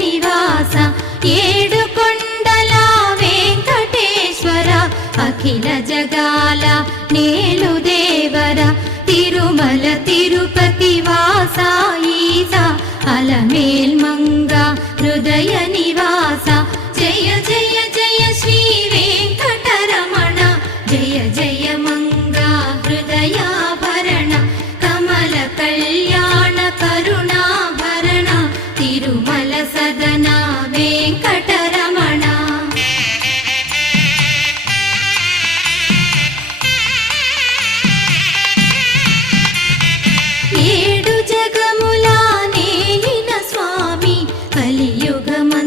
నివాస ఏడు కొండల వెంకటేశ్వర అఖిల జగాల నేలు దేవర తిరుమల తిరుపతి వాస ఈస అలమేల్ మంగ హృదయ నివాస జయ జయ జయ శ్రీ వెంకటరమణ జయ జయ మంగ హృదయాభరణ కమల కళ్యాణ కరుణాభరణ తిరుమల సదన వెంకటరమణ ఏడు జగముల నేలిన స్వామి కలియుగమందున